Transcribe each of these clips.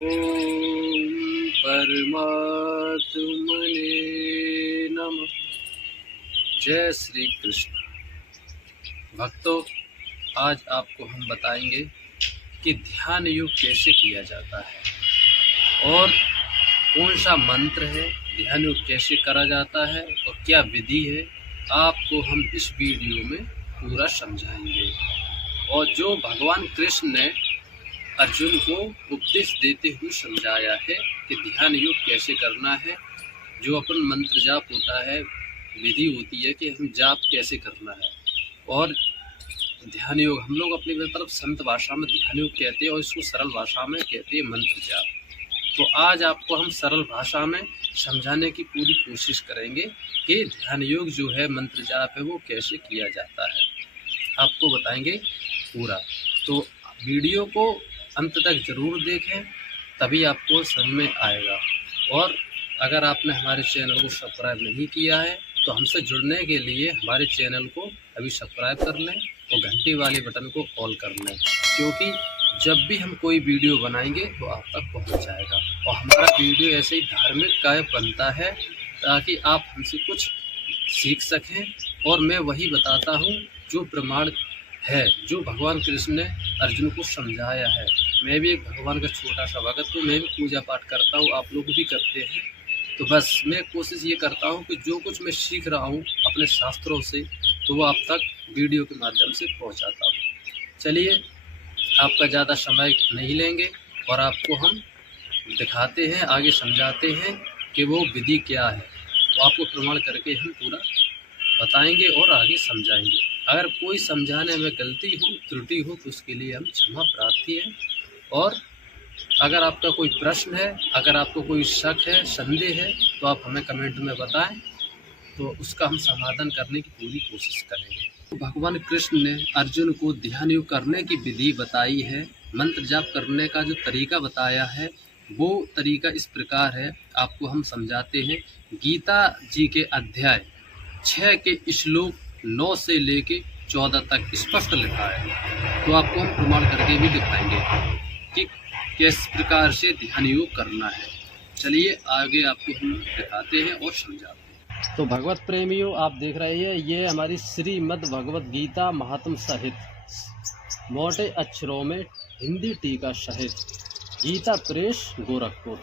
ओम परमात्मने नमः। जय श्री कृष्ण। भक्तों, आज आपको हम बताएंगे कि ध्यान योग कैसे किया जाता है और कौन सा मंत्र है, ध्यान योग कैसे करा जाता है और क्या विधि है, आपको हम इस वीडियो में पूरा समझाएंगे। और जो भगवान कृष्ण ने अर्जुन को उपदेश देते हुए समझाया है कि ध्यान योग कैसे करना है, जो अपन मंत्र जाप होता है, विधि होती है कि हम जाप कैसे करना है। और ध्यान योग हम लोग अपनी तरफ संत भाषा में ध्यान योग कहते हैं और इसको सरल भाषा में कहते हैं मंत्र जाप। तो आज आपको हम सरल भाषा में समझाने की पूरी कोशिश करेंगे कि ध्यान योग जो है, मंत्र जाप है, वो कैसे किया जाता है, आपको बताएंगे पूरा। तो वीडियो को अंत तक जरूर देखें, तभी आपको समझ में आएगा। और अगर आपने हमारे चैनल को सब्सक्राइब नहीं किया है तो हमसे जुड़ने के लिए हमारे चैनल को अभी सब्सक्राइब कर लें और घंटी वाले बटन को ऑल कर लें, क्योंकि जब भी हम कोई वीडियो बनाएंगे तो आप तक पहुंच जाएगा। और हमारा वीडियो ऐसे ही धार्मिक कार्य बनता है ताकि आप हमसे कुछ सीख सकें। और मैं वही बताता हूँ जो प्रमाण है, जो भगवान कृष्ण ने अर्जुन को समझाया है। मैं भी एक भगवान का छोटा सा भगत हूँ, मैं भी पूजा पाठ करता हूँ, आप लोग भी करते हैं। तो बस मैं कोशिश ये करता हूँ कि जो कुछ मैं सीख रहा हूँ अपने शास्त्रों से, तो वो आप तक वीडियो के माध्यम से पहुँचाता हूँ। चलिए, आपका ज़्यादा समय नहीं लेंगे और आपको हम दिखाते हैं, आगे समझाते हैं कि वो विधि क्या है। वो आपको प्रमाण करके हम पूरा बताएंगे और आगे समझाएंगे। अगर कोई समझाने में गलती हो, त्रुटि हो, तो उसके लिए हम क्षमा प्रार्थी हैं। और अगर आपका कोई प्रश्न है, अगर आपको कोई शक है, संदेह है, तो आप हमें कमेंट में बताएं, तो उसका हम समाधान करने की पूरी कोशिश करेंगे। तो भगवान कृष्ण ने अर्जुन को ध्यान योग करने की विधि बताई है, मंत्र जाप करने का जो तरीका बताया है, वो तरीका इस प्रकार है, आपको हम समझाते हैं। गीता जी के अध्याय 6 के श्लोक 9 से लेके 14 तक स्पष्ट लिखा है। तो आपको हम प्रमाण करके भी दिखाएंगे कि किस प्रकार से ध्यान योग करना है। चलिए, आगे आपको हम दिखाते हैं और समझाते हैं। तो भगवत प्रेमियों, आप देख रहे हैं, ये हमारी श्रीमद् भगवत गीता महात्म सहित मोटे अक्षरों में हिंदी टीका सहित गीता प्रेस गोरखपुर,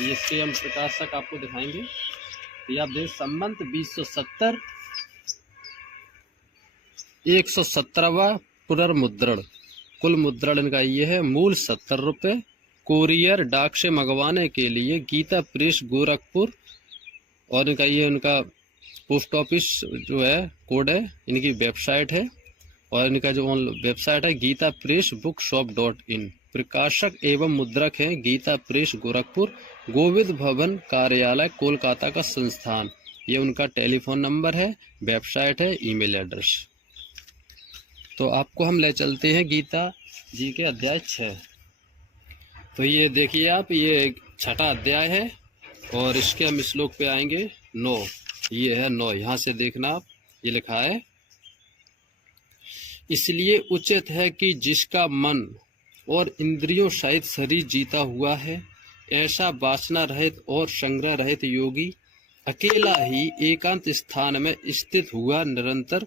ये इसके हम प्रकाशक आपको दिखाएंगे। ये आप देख, संबंध 2070 117वां पुनर्मुद्रण, कुल मुद्रण इनका ये है। मूल 70 रुपये। कोरियर डाक से मंगवाने के लिए गीता प्रेस गोरखपुर, और इनका ये उनका पोस्ट ऑफिस जो है कोड है, इनकी वेबसाइट है, और इनका जो वेबसाइट है गीता प्रेस बुक shop.in। प्रकाशक एवं मुद्रक है गीता प्रेस गोरखपुर, गोविंद भवन कार्यालय, कोलकाता का संस्थान। ये उनका टेलीफोन नंबर है, वेबसाइट है, ईमेल एड्रेस। तो आपको हम ले चलते हैं गीता जी के अध्याय 6। तो ये देखिए आप, ये 6वां अध्याय है और इसके हम श्लोक पे आएंगे 9। ये है 9, यहाँ से देखना आप, ये लिखा है, इसलिए उचित है कि जिसका मन और इंद्रियों सहित शरीर जीता हुआ है, ऐसा वासना रहित और संग्रह रहित योगी अकेला ही एकांत स्थान में स्थित हुआ निरंतर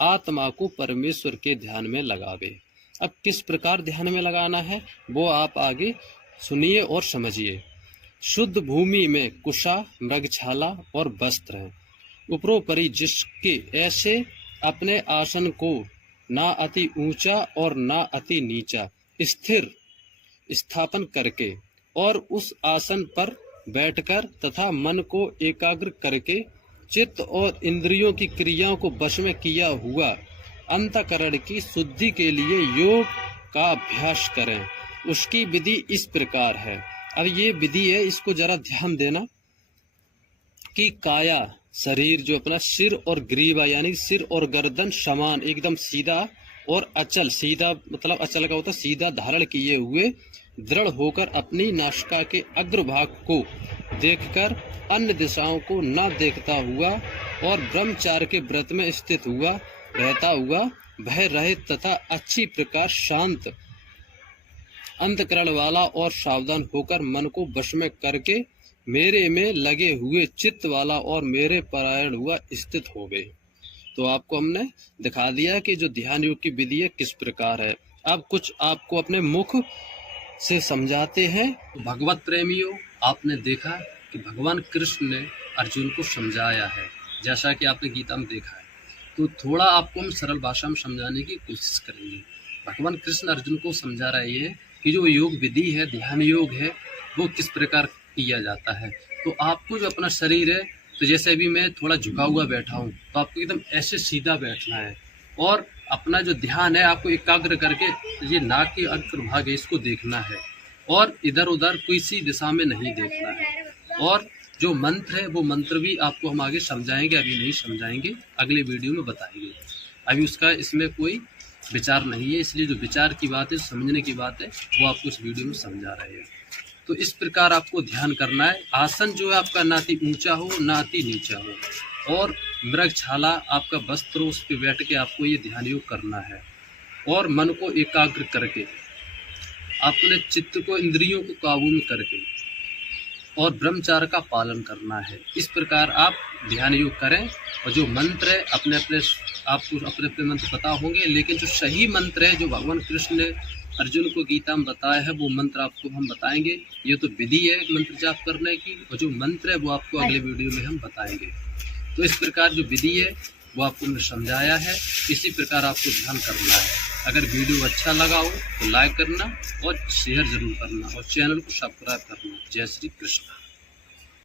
आत्मा को परमेश्वर के ध्यान में लगावे। अब किस प्रकार ध्यान में लगाना है वो आप आगे सुनिए और समझिए। शुद्ध भूमि में कुशा, मृगछाला और वस्त्र हैं। उपरोपरि जिसके ऐसे अपने आसन को ना अति ऊंचा और ना अति नीचा स्थिर स्थापन करके और उस आसन पर बैठकर तथा मन को एकाग्र करके चित्त और इंद्रियों की क्रियाओं को वश में किया हुआ अंतःकरण की शुद्धि के लिए योग का अभ्यास करें। उसकी विधि इस प्रकार है। अब ये विधि है, इसको जरा ध्यान देना कि काया शरीर जो अपना सिर और ग्रीवा यानी सिर और गर्दन समान एकदम सीधा और अचल, सीधा मतलब अचल का होता सीधा धारण किए हुए दृढ़ होकर अपनी नासिका के अग्रभाग को देखकर अन्य दिशाओं को न देखता हुआ और ब्रह्मचार्य के व्रत में स्थित हुआ रहता हुआ भय रहित तथा अच्छी प्रकार शांत अंतःकरण वाला और सावधान होकर मन को वश में करके मेरे में लगे हुए चित्त वाला और मेरे परायण हुआ स्थित हो गए। तो आपको हमने दिखा दिया कि जो ध्यान योग की विधि है किस प्रकार है। अब कुछ आपको अपने मुख से समझाते हैं। तो भगवत प्रेमियों, आपने देखा कि भगवान कृष्ण ने अर्जुन को समझाया है, जैसा कि आपने गीता में देखा है। तो थोड़ा आपको हम सरल भाषा में समझाने की कोशिश करेंगे। भगवान कृष्ण अर्जुन को समझा रहे हैं कि जो योग विधि है, ध्यान योग है, वो किस प्रकार किया जाता है। तो आपको जो अपना शरीर है, तो जैसे अभी मैं थोड़ा झुका हुआ बैठा हूँ, तो आपको एकदम ऐसे सीधा बैठना है और अपना जो ध्यान है आपको एकाग्र करके ये नाक के अग्रभाग है इसको देखना है और इधर उधर किसी दिशा में नहीं देखना है। और जो मंत्र है वो मंत्र भी आपको हम आगे समझाएंगे, अभी नहीं समझाएंगे, अगले वीडियो में बताएंगे। अभी उसका इसमें कोई विचार नहीं है, इसलिए जो विचार की बात है, समझने की बात है, वो आपको इस वीडियो में समझा रहे हैं। तो इस प्रकार आपको ध्यान करना है। आसन जो है आपका ना अति ऊंचा हो ना अति नीचा हो और मृगछाला आपका वस्त्र, उस पर बैठ के आपको ये ध्यान योग करना है और मन को एकाग्र करके अपने चित्त को, इंद्रियों को काबू में करके और ब्रह्मचार्य का पालन करना है। इस प्रकार आप ध्यान योग करें। और जो मंत्र है अपने आपको अपने मंत्र पता होंगे, लेकिन जो सही मंत्र है जो भगवान कृष्ण ने अर्जुन को गीता में बताया है वो मंत्र आपको हम बताएंगे। ये तो विधि है मंत्र जाप करने की, और जो मंत्र है वो आपको अगले वीडियो में हम बताएंगे। तो इस प्रकार जो विधि है वो आपको हमने समझाया है, इसी प्रकार आपको ध्यान करना है। अगर वीडियो अच्छा लगा हो तो लाइक करना और शेयर जरूर करना और चैनल को सब्सक्राइब करना। जय श्री कृष्ण।